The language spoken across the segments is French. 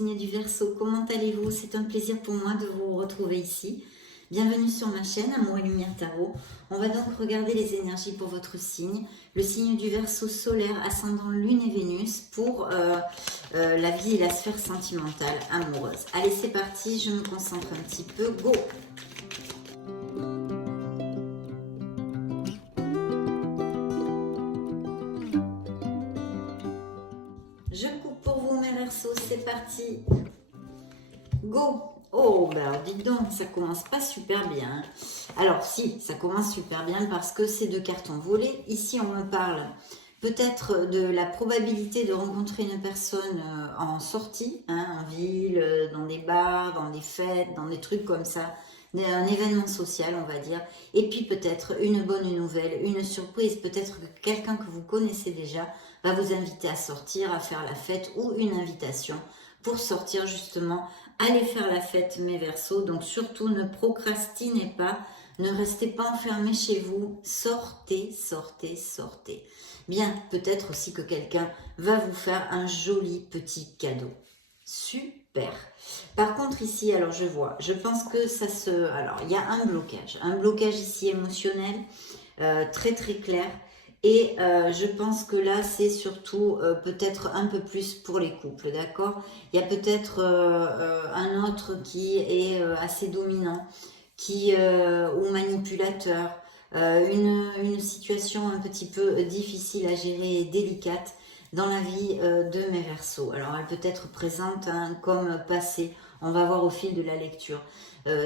signe du Verseau, comment allez-vous? C'est un plaisir pour moi de vous retrouver ici. Bienvenue sur ma chaîne Amour et Lumière Tarot. On va donc regarder les énergies pour votre signe. Le signe du Verseau solaire, ascendant Lune et Vénus pour la vie et la sphère sentimentale amoureuse. Allez, c'est parti, je me concentre un petit peu. Go! Je coupe pour vous mes Verseaux, c'est parti. Go! Oh, ben alors dites donc, ça commence pas super bien. Alors si, ça commence super bien parce que ces deux cartons volés. Ici, on me parle peut-être de la probabilité de rencontrer une personne en sortie, hein, en ville, dans des bars, dans des fêtes, dans des trucs comme ça. Un événement social, on va dire. Et puis peut-être une bonne nouvelle, une surprise. Peut-être que quelqu'un que vous connaissez déjà va vous inviter à sortir, à faire la fête ou une invitation pour sortir justement, aller faire la fête mes Verseaux. Donc surtout ne procrastinez pas, ne restez pas enfermés chez vous, sortez, sortez, sortez. Bien, peut-être aussi que quelqu'un va vous faire un joli petit cadeau. Super. Par contre ici, alors je pense que ça se... Alors il y a un blocage ici émotionnel, très très clair. Et je pense que là, c'est surtout peut-être un peu plus pour les couples, d'accord? Il y a peut-être un autre qui est assez dominant, ou manipulateur, une situation un petit peu difficile à gérer et délicate dans la vie de mes Verseaux. Alors, elle peut être présente hein, comme passée. On va voir au fil de la lecture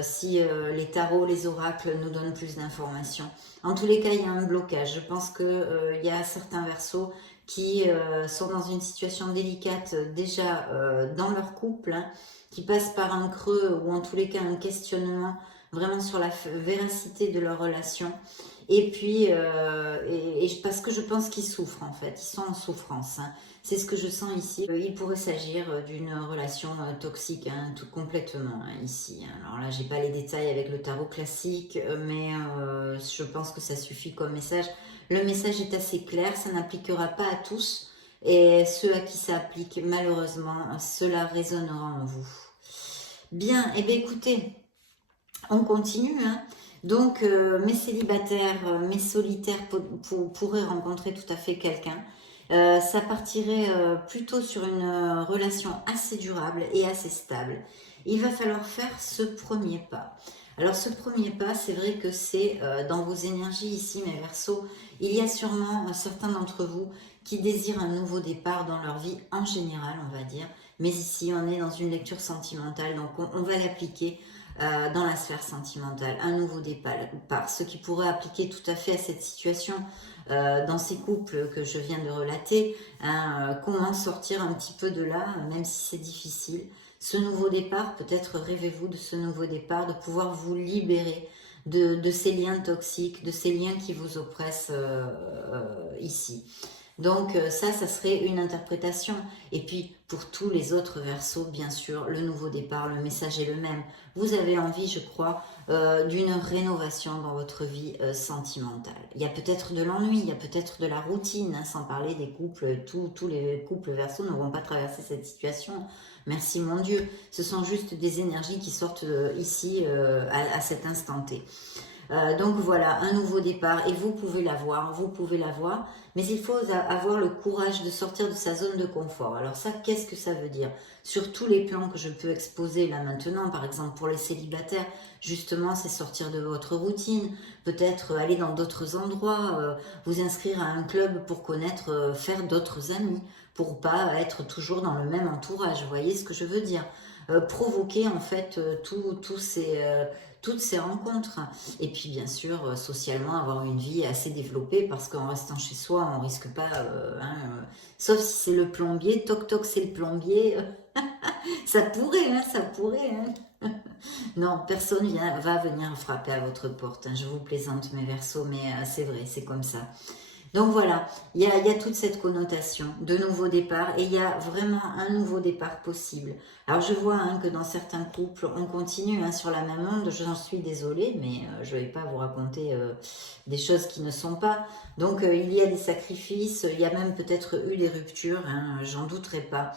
si les tarots, les oracles nous donnent plus d'informations. En tous les cas, il y a un blocage. Je pense qu'il y a certains Verseaux qui sont dans une situation délicate déjà dans leur couple, hein, qui passent par un creux ou en tous les cas un questionnement vraiment sur la véracité de leur relation. Et puis, parce que je pense qu'ils souffrent en fait, ils sont en souffrance. Hein. C'est ce que je sens ici. Il pourrait s'agir d'une relation toxique, hein, tout complètement hein, ici. Alors là, j'ai pas les détails avec le tarot classique, mais je pense que ça suffit comme message. Le message est assez clair, ça n'appliquera pas à tous. Et ceux à qui ça applique, malheureusement, cela résonnera en vous. Bien, et bien écoutez, on continue. Hein. Donc, mes célibataires, mes solitaires pourraient rencontrer tout à fait quelqu'un. Ça partirait plutôt sur une relation assez durable et assez stable. Il va falloir faire ce premier pas. Alors, ce premier pas, c'est vrai que c'est dans vos énergies ici, mes Verseaux, il y a sûrement certains d'entre vous qui désirent un nouveau départ dans leur vie en général, on va dire. Mais ici, on est dans une lecture sentimentale, donc on va l'appliquer dans la sphère sentimentale, un nouveau départ, ce qui pourrait appliquer tout à fait à cette situation dans ces couples que je viens de relater, hein, comment sortir un petit peu de là, même si c'est difficile. Ce nouveau départ, peut-être rêvez-vous de ce nouveau départ, de pouvoir vous libérer de ces liens toxiques, de ces liens qui vous oppressent ici. Donc ça serait une interprétation. Et puis pour tous les autres Verseaux, bien sûr, le nouveau départ, le message est le même. Vous avez envie, je crois, d'une rénovation dans votre vie sentimentale. Il y a peut-être de l'ennui, il y a peut-être de la routine, hein, sans parler des couples. Tous les couples Verseaux ne vont pas traverser cette situation. Merci mon Dieu. Ce sont juste des énergies qui sortent ici à cet instant T. Donc voilà, un nouveau départ et vous pouvez l'avoir, mais il faut avoir le courage de sortir de sa zone de confort. Alors ça, qu'est-ce que ça veut dire? Sur tous les plans que je peux exposer là maintenant, par exemple pour les célibataires, justement c'est sortir de votre routine, peut-être aller dans d'autres endroits, vous inscrire à un club pour connaître, faire d'autres amis, pour pas être toujours dans le même entourage, vous voyez ce que je veux dire? Provoquer en fait toutes ces rencontres. Et puis bien sûr, socialement, avoir une vie assez développée parce qu'en restant chez soi, on risque pas, sauf si c'est le plombier, toc toc c'est le plombier, ça pourrait, hein, ça pourrait. Hein. Non, personne va venir frapper à votre porte, hein. Je vous plaisante mes Verseaux, mais c'est vrai, c'est comme ça. Donc voilà, il y a toute cette connotation de nouveau départ et il y a vraiment un nouveau départ possible. Alors je vois hein, que dans certains couples, on continue hein, sur la même onde, j'en suis désolée, mais je ne vais pas vous raconter des choses qui ne sont pas. Donc il y a des sacrifices, il y a même peut-être eu des ruptures, hein, j'en douterai pas,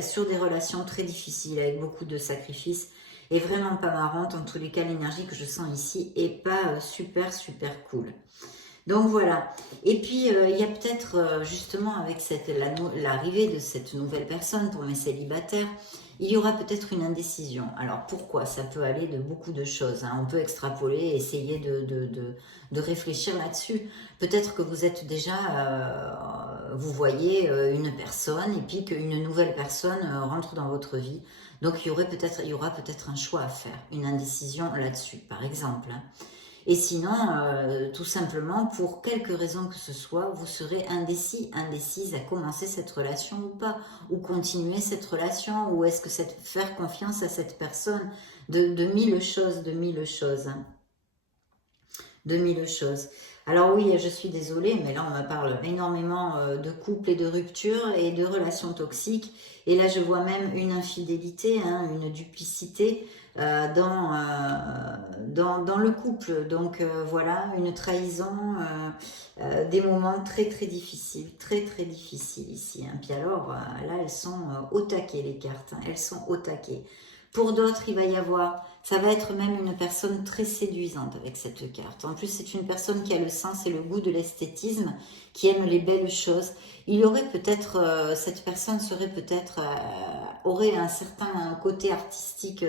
sur des relations très difficiles avec beaucoup de sacrifices et vraiment pas marrante. En tous les cas, l'énergie que je sens ici est pas super cool. Donc voilà. Et puis il y a peut-être justement avec l'arrivée de cette nouvelle personne pour mes célibataires, il y aura peut-être une indécision. Alors pourquoi? Ça peut aller de beaucoup de choses. Hein. On peut extrapoler, essayer de réfléchir là-dessus. Peut-être que vous êtes déjà, vous voyez une personne et puis qu'une nouvelle personne rentre dans votre vie. Donc il y aura peut-être un choix à faire, une indécision là-dessus, par exemple. Hein. Et sinon, tout simplement, pour quelque raison que ce soit, vous serez indécis, indécise à commencer cette relation ou pas, ou continuer cette relation, ou est-ce que c'est faire confiance à cette personne, de mille choses, de mille choses, hein. De mille choses. Alors oui, je suis désolée, mais là on me parle énormément de couples et de ruptures et de relations toxiques. Et là je vois même une infidélité, hein, une duplicité dans le couple. Donc voilà, une trahison, des moments très difficiles, très difficiles ici. Hein. Puis alors là elles sont au taquet les cartes, hein, elles sont au taquet. Pour d'autres, il va y avoir, ça va être même une personne très séduisante avec cette carte. En plus, c'est une personne qui a le sens et le goût de l'esthétisme, qui aime les belles choses. Il y aurait peut-être, cette personne serait peut-être, aurait un certain côté artistique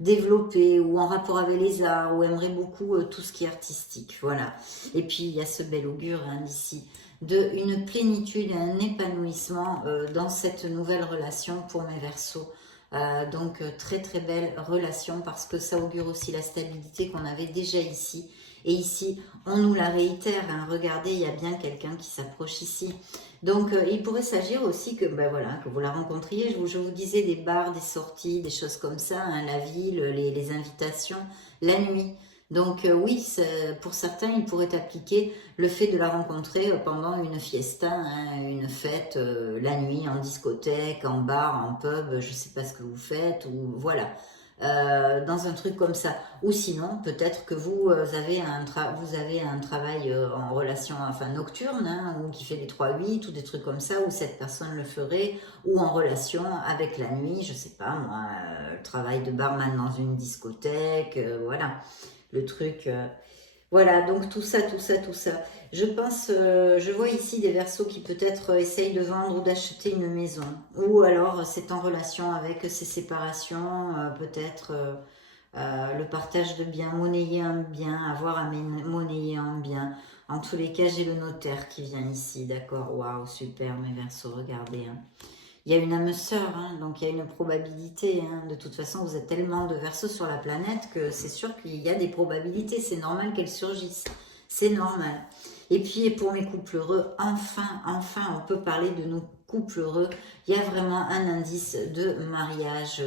développé ou en rapport avec les arts, ou aimerait beaucoup tout ce qui est artistique. Voilà. Et puis, il y a ce bel augure hein, ici de une plénitude et un épanouissement dans cette nouvelle relation pour mes Verseaux. Donc très belle relation parce que ça augure aussi la stabilité qu'on avait déjà ici. Et ici, on nous la réitère. Hein. Regardez, il y a bien quelqu'un qui s'approche ici. Donc, il pourrait s'agir aussi que, ben voilà, que vous la rencontriez. Je vous disais des bars, des sorties, des choses comme ça, hein, la ville, les invitations, la nuit. Donc oui, pour certains, il pourrait appliquer le fait de la rencontrer pendant une fiesta, hein, une fête, la nuit, en discothèque, en bar, en pub, je ne sais pas ce que vous faites, ou voilà, dans un truc comme ça. Ou sinon, peut-être que vous avez un travail en relation, enfin nocturne, hein, ou qui fait des 3-8 ou des trucs comme ça, où cette personne le ferait, ou en relation avec la nuit, je ne sais pas moi, le travail de barman dans une discothèque, voilà. Le truc, voilà, donc tout ça. Je pense, je vois ici des Verseaux qui peut-être essayent de vendre ou d'acheter une maison. Ou alors c'est en relation avec ces séparations, peut-être le partage de biens, monnayer un bien, avoir à monnayer un bien. En tous les cas, j'ai le notaire qui vient ici, d'accord? Waouh, super, mes Verseaux, regardez. Hein. Il y a une âme sœur, hein, donc il y a une probabilité. Hein. De toute façon, vous êtes tellement de Verseaux sur la planète que c'est sûr qu'il y a des probabilités. C'est normal qu'elles surgissent. C'est normal. Et puis, pour mes couples heureux, enfin, on peut parler de nos couples heureux. Il y a vraiment un indice de mariage,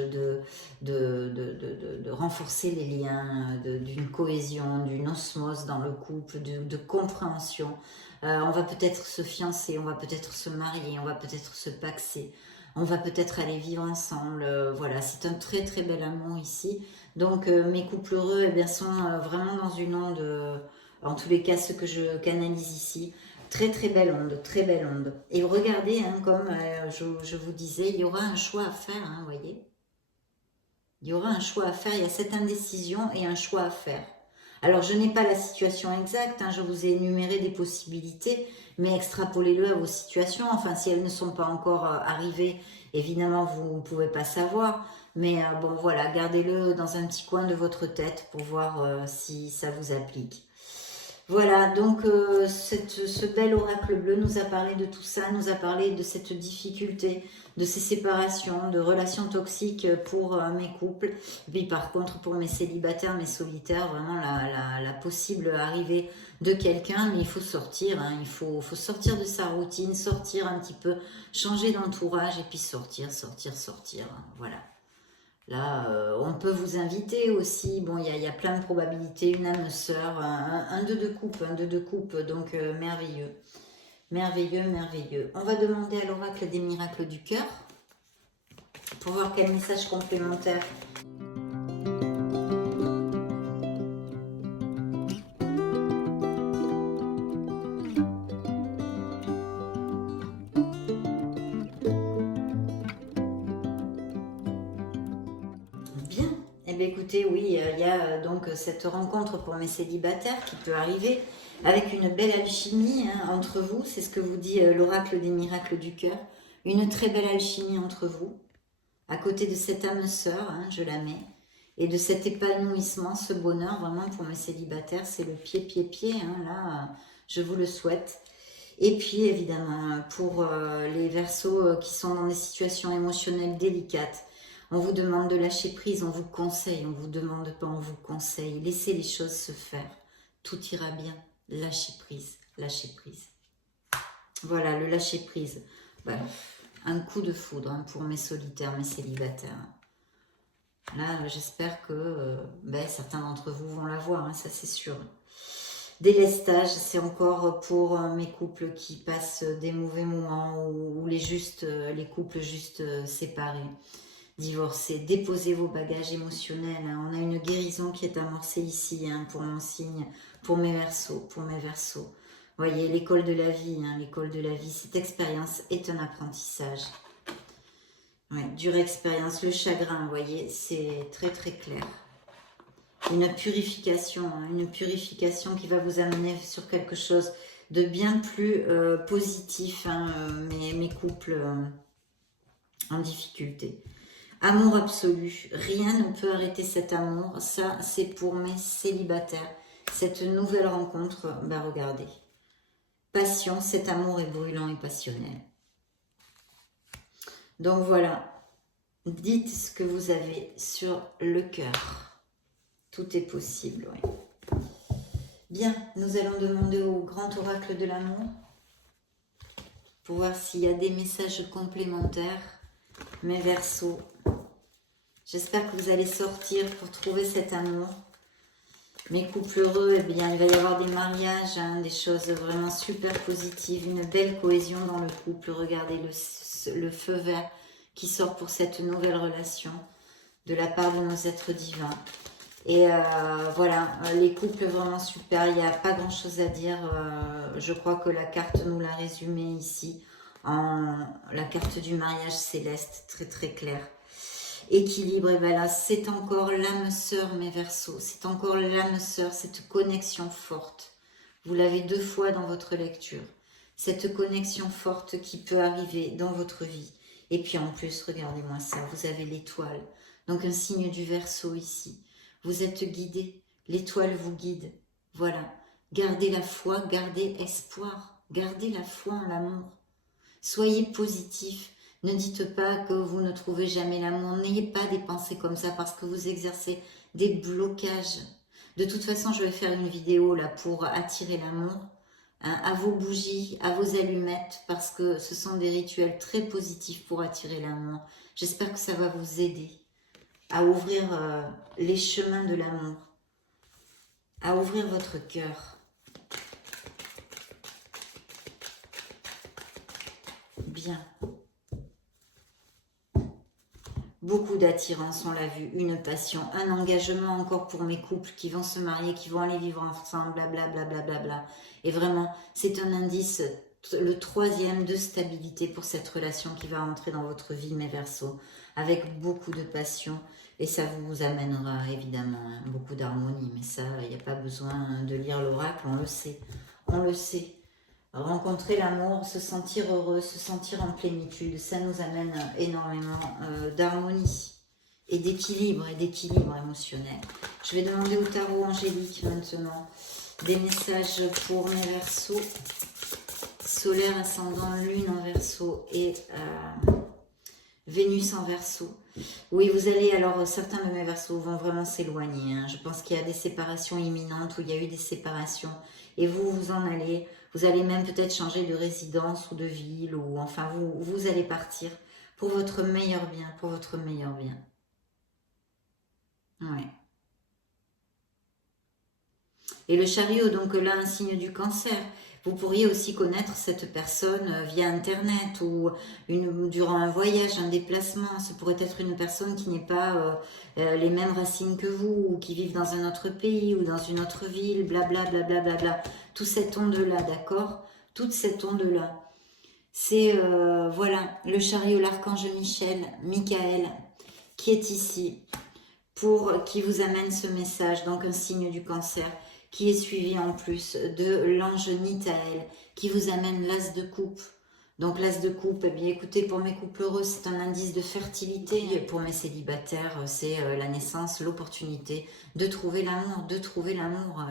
de renforcer les liens, d'une cohésion, d'une osmose dans le couple, de compréhension. On va peut-être se fiancer, on va peut-être se marier, on va peut-être se paxer. On va peut-être aller vivre ensemble. Voilà, c'est un très bel amour ici. Donc, mes couples heureux eh bien, sont vraiment dans une onde, en tous les cas, ce que je canalise ici. Très belle onde, très belle onde. Et regardez, hein, comme je vous disais, il y aura un choix à faire, hein, voyez. Il y aura un choix à faire, il y a cette indécision et un choix à faire. Alors, je n'ai pas la situation exacte, hein, je vous ai énuméré des possibilités, mais extrapolez-le à vos situations. Enfin, si elles ne sont pas encore arrivées, évidemment, vous ne pouvez pas savoir. Mais bon, voilà, gardez-le dans un petit coin de votre tête pour voir si ça vous applique. Voilà, donc ce bel oracle bleu nous a parlé de tout ça, nous a parlé de cette difficulté, de ces séparations, de relations toxiques pour mes couples. Et puis par contre, pour mes célibataires, mes solitaires, vraiment la possible arrivée de quelqu'un, mais il faut sortir, hein, il faut sortir de sa routine, sortir un petit peu, changer d'entourage et puis sortir, hein, voilà. Là, on peut vous inviter aussi. Bon, il y a plein de probabilités. Une âme sœur, un 2 de coupe, un 2 de coupe. Donc, merveilleux. Merveilleux, merveilleux. On va demander à l'oracle des miracles du cœur pour voir quel message complémentaire. Bien. Eh bien, écoutez, oui, il y a donc cette rencontre pour mes célibataires qui peut arriver avec une belle alchimie entre vous. C'est ce que vous dit l'oracle des miracles du cœur. Une très belle alchimie entre vous. À côté de cette âme sœur, je la mets. Et de cet épanouissement, ce bonheur, vraiment pour mes célibataires, c'est le pied. Là, je vous le souhaite. Et puis, évidemment, pour les Verseaux qui sont dans des situations émotionnelles délicates, on vous demande de lâcher prise, on vous conseille, on vous demande pas, on vous conseille. Laissez les choses se faire. Tout ira bien. Lâchez prise, lâchez prise. Voilà, le lâcher prise. Voilà. Un coup de foudre pour mes solitaires, mes célibataires. Là, j'espère que certains d'entre vous vont l'avoir, ça c'est sûr. Délestage, c'est encore pour mes couples qui passent des mauvais moments ou les couples juste séparés, divorcés. Déposez vos bagages émotionnels. On a une guérison qui est amorcée ici pour mon signe, pour mes Verseaux, Voyez, l'école de la vie, l'école de la vie, cette expérience est un apprentissage. Ouais, dure expérience, le chagrin, vous voyez, c'est très très clair. Une purification qui va vous amener sur quelque chose de bien plus positif, mes couples en difficulté. Amour absolu, rien ne peut arrêter cet amour, ça c'est pour mes célibataires. Cette nouvelle rencontre, regardez. Passion, cet amour est brûlant et passionnel. Donc voilà, dites ce que vous avez sur le cœur. Tout est possible, oui. Bien, nous allons demander au grand oracle de l'amour pour voir s'il y a des messages complémentaires. Mes Verseaux, j'espère que vous allez sortir pour trouver cet amour. Mes couples heureux, eh bien, il va y avoir des mariages, des choses vraiment super positives, une belle cohésion dans le couple. Regardez le feu vert qui sort pour cette nouvelle relation de la part de nos êtres divins. Et voilà, les couples vraiment super, il n'y a pas grand chose à dire. Je crois que la carte nous l'a résumé ici en la carte du mariage céleste, très très claire. Équilibre, et bien là, c'est encore l'âme sœur, mes Verseaux, c'est encore l'âme sœur, cette connexion forte. Vous l'avez 2 fois dans votre lecture. Cette connexion forte qui peut arriver dans votre vie. Et puis en plus, regardez-moi ça, vous avez l'étoile. Donc un signe du Verseau ici. Vous êtes guidé, l'étoile vous guide. Voilà, gardez la foi, gardez espoir, gardez la foi en l'amour. Soyez positif. Ne dites pas que vous ne trouvez jamais l'amour. N'ayez pas des pensées comme ça parce que vous exercez des blocages. De toute façon, je vais faire une vidéo là pour attirer l'amour à vos bougies, à vos allumettes parce que ce sont des rituels très positifs pour attirer l'amour. J'espère que ça va vous aider à ouvrir les chemins de l'amour, à ouvrir votre cœur. Bien. Beaucoup d'attirance, on l'a vu, une passion, un engagement encore pour mes couples qui vont se marier, qui vont aller vivre ensemble, blablabla. Bla, bla, bla, bla. Et vraiment, c'est un indice, le 3e de stabilité pour cette relation qui va entrer dans votre vie, mes Verseaux, avec beaucoup de passion. Et ça vous amènera évidemment beaucoup d'harmonie. Mais ça, il n'y a pas besoin de lire l'oracle, on le sait. On le sait. Rencontrer l'amour, se sentir heureux, se sentir en plénitude, ça nous amène énormément d'harmonie et d'équilibre émotionnel. Je vais demander au tarot angélique maintenant des messages pour mes Verseaux, solaire, ascendant, lune en Verseau et Vénus en Verseau. Oui, vous allez, alors certains de mes Verseaux vont vraiment s'éloigner. Je pense qu'il y a des séparations imminentes ou il y a eu des séparations et vous en allez. Vous allez même peut-être changer de résidence ou de ville ou enfin vous allez partir pour votre meilleur bien, Ouais. Et le chariot, donc là, un signe du cancer. Vous pourriez aussi connaître cette personne via Internet ou durant un voyage, un déplacement. Ce pourrait être une personne qui n'est pas les mêmes racines que vous, ou qui vivent dans un autre pays ou dans une autre ville, blabla, blabla, blabla. Tout cette onde-là, d'accord? Toute cette onde-là. C'est, voilà, le chariot, l'archange Michael, qui est ici, qui vous amène ce message, donc un signe du cancer, qui est suivi en plus de l'ange Nitaël, qui vous amène l'as de coupe. Donc l'as de coupe, eh bien écoutez, pour mes couples heureux, c'est un indice de fertilité. Et pour mes célibataires, c'est la naissance, l'opportunité de trouver l'amour,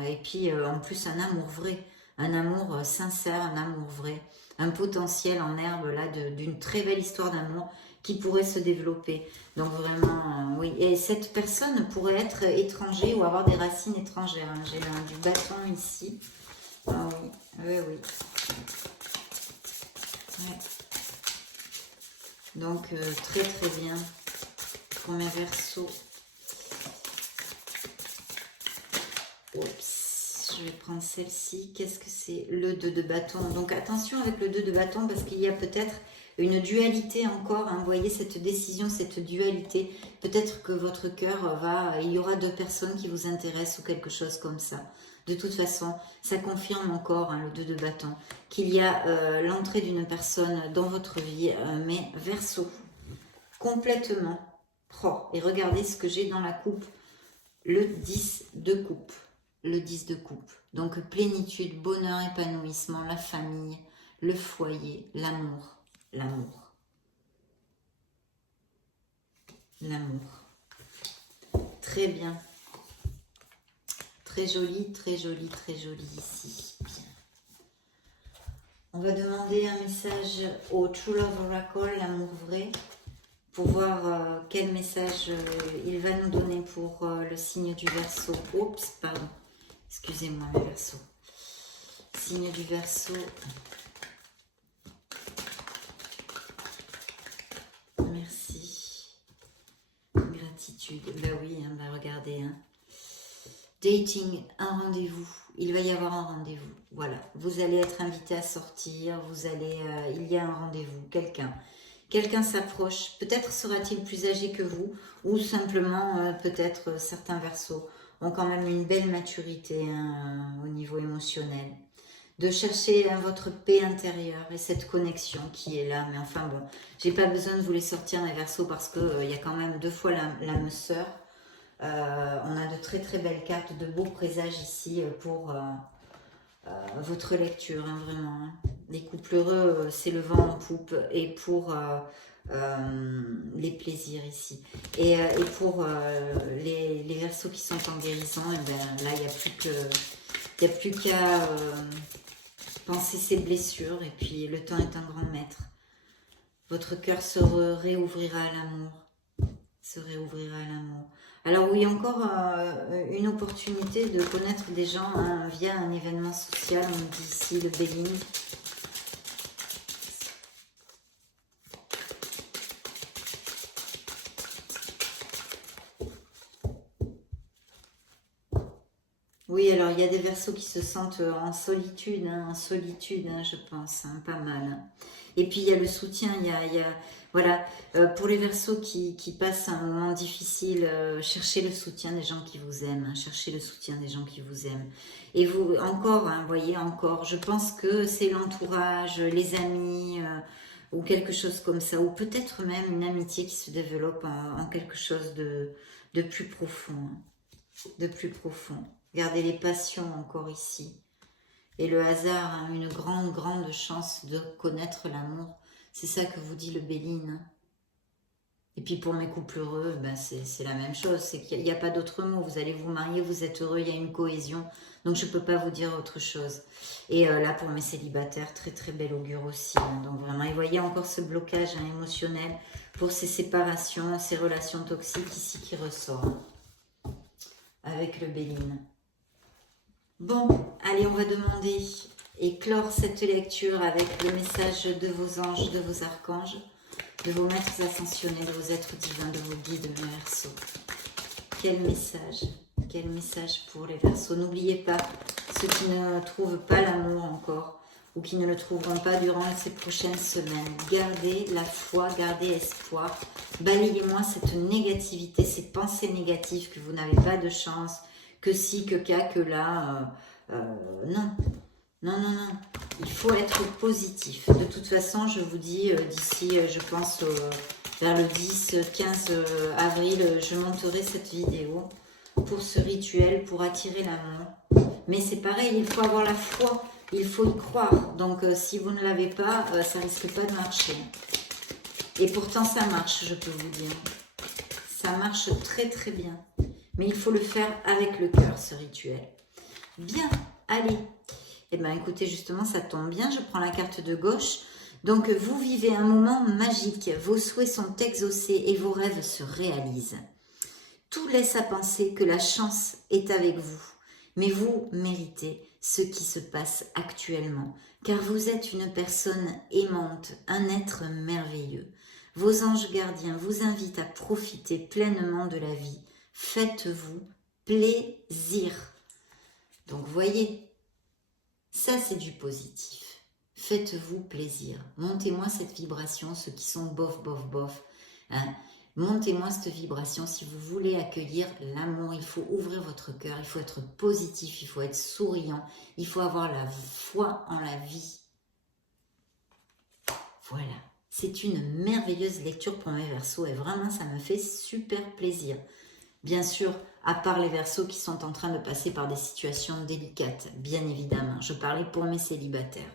Et puis en plus, un amour vrai, un amour sincère, un amour vrai. Un potentiel en herbe là d'une très belle histoire d'amour qui pourrait se développer. Donc vraiment, oui. Et cette personne pourrait être étranger ou avoir des racines étrangères. Hein. J'ai du bâton ici. Ah oui, oui, oui. Ouais. Donc très très bien pour mes Verseaux. Oups, je vais prendre celle-ci. Qu'est-ce que c'est? Le 2 de bâton. Donc attention avec le 2 de bâton parce qu'il y a peut-être une dualité encore, hein, vous voyez cette décision, cette dualité, peut-être que votre cœur il y aura deux personnes qui vous intéressent ou quelque chose comme ça. De toute façon, ça confirme encore, hein, le 2 de bâton, qu'il y a l'entrée d'une personne dans votre vie, mais Verseau, complètement pro. Et regardez ce que j'ai dans la coupe, le 10 de coupe, le 10 de coupe. Donc plénitude, bonheur, épanouissement, la famille, le foyer, l'amour. L'amour. L'amour. Très bien. Très joli, très joli, très joli ici. Bien. On va demander un message au True Love Oracle, l'amour vrai, pour voir quel message il va nous donner pour le signe du Verseau. Oups, pardon. Excusez-moi, mes Verseaux. Signe du Verseau. Merci. Gratitude. Ben oui, hein, ben regardez. Hein. Dating, un rendez-vous. Il va y avoir un rendez-vous. Voilà. Vous allez être invité à sortir. Il y a un rendez-vous. Quelqu'un s'approche. Peut-être sera-t-il plus âgé que vous. Ou simplement, peut-être, certains Verseaux ont quand même une belle maturité hein, au niveau émotionnel. De chercher votre paix intérieure et cette connexion qui est là. Mais enfin bon, j'ai pas besoin de vous les sortir les Verseaux parce que il y a quand même 2 fois l'âme sœur. On a de très très belles cartes, de beaux présages ici pour votre lecture, hein, vraiment. Hein. Les couples heureux, c'est le vent en poupe et pour les plaisirs ici. Et pour les Verseaux qui sont en guérison, et ben, là il n'y a plus qu'à penser ses blessures et puis le temps est un grand maître. Votre cœur se réouvrira à l'amour. Alors oui, encore une opportunité de connaître des gens hein, via un événement social, on dit ici le Béline. Oui, alors il y a des Verseaux qui se sentent en solitude, je pense, hein, pas mal. Hein. Et puis il y a le soutien, voilà, pour les Verseaux qui passent un moment difficile, cherchez le soutien des gens qui vous aiment, hein, cherchez le soutien des gens qui vous aiment. Et vous, encore, hein, voyez, encore, je pense que c'est l'entourage, les amis, ou quelque chose comme ça, ou peut-être même une amitié qui se développe en quelque chose de plus profond, hein, de plus profond. Regardez les passions encore ici. Et le hasard, hein, une grande, grande chance de connaître l'amour. C'est ça que vous dit le Béline. Et puis pour mes couples heureux, ben c'est la même chose. C'est qu'il n'y a pas d'autre mot. Vous allez vous marier, vous êtes heureux, il y a une cohésion. Donc je ne peux pas vous dire autre chose. Et là pour mes célibataires, très très bel augure aussi. Hein. Donc vraiment, et voyez encore ce blocage hein, émotionnel pour ces séparations, ces relations toxiques ici qui ressortent. Avec le Béline. Bon, allez, on va demander et clore cette lecture avec le message de vos anges, de vos archanges, de vos maîtres ascensionnés, de vos êtres divins, de vos guides, mes Verseaux. quel message pour les Verseaux. N'oubliez pas, ceux qui ne trouvent pas l'amour encore, ou qui ne le trouveront pas durant ces prochaines semaines, gardez la foi, gardez espoir, balayez-moi cette négativité, ces pensées négatives que vous n'avez pas de chance, que si, que cas, que là, non. Non, non, non, il faut être positif. De toute façon, je vous dis, d'ici, je pense, vers le 10-15 avril, je monterai cette vidéo pour ce rituel, pour attirer l'amour. Mais c'est pareil, il faut avoir la foi, il faut y croire. Donc, si vous ne l'avez pas, ça risque pas de marcher. Et pourtant, ça marche, je peux vous dire. Ça marche très, très bien. Mais il faut le faire avec le cœur, ce rituel. Bien, allez. Eh bien, écoutez, justement, ça tombe bien. Je prends la carte de gauche. Donc, vous vivez un moment magique. Vos souhaits sont exaucés et vos rêves se réalisent. Tout laisse à penser que la chance est avec vous. Mais vous méritez ce qui se passe actuellement. Car vous êtes une personne aimante, un être merveilleux. Vos anges gardiens vous invitent à profiter pleinement de la vie. Faites-vous plaisir. Donc, voyez... Ça, c'est du positif. Faites-vous plaisir. Montez-moi cette vibration, ceux qui sont bof, bof, bof. Hein. Montez-moi cette vibration. Si vous voulez accueillir l'amour, il faut ouvrir votre cœur, il faut être positif, il faut être souriant, il faut avoir la foi en la vie. Voilà. C'est une merveilleuse lecture pour mes Verseaux et vraiment, ça me fait super plaisir. Bien sûr, à part les Verseaux qui sont en train de passer par des situations délicates, bien évidemment. Je parlais pour mes célibataires.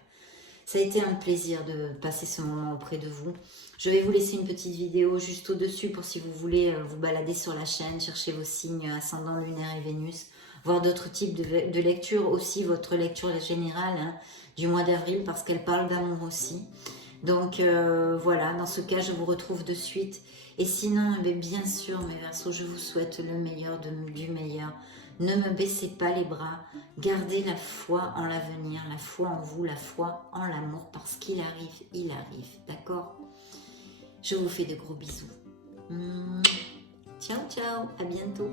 Ça a été un plaisir de passer ce moment auprès de vous. Je vais vous laisser une petite vidéo juste au-dessus pour si vous voulez vous balader sur la chaîne, chercher vos signes ascendant, lunaire et Vénus, voir d'autres types de lectures aussi, votre lecture générale hein, du mois d'avril parce qu'elle parle d'amour aussi. Donc voilà, dans ce cas, je vous retrouve de suite. Et sinon, bien sûr, mes Verseaux, je vous souhaite le meilleur du meilleur. Ne me baissez pas les bras. Gardez la foi en l'avenir, la foi en vous, la foi en l'amour. Parce qu'il arrive, il arrive. D'accord? Je vous fais de gros bisous. Ciao, ciao. À bientôt.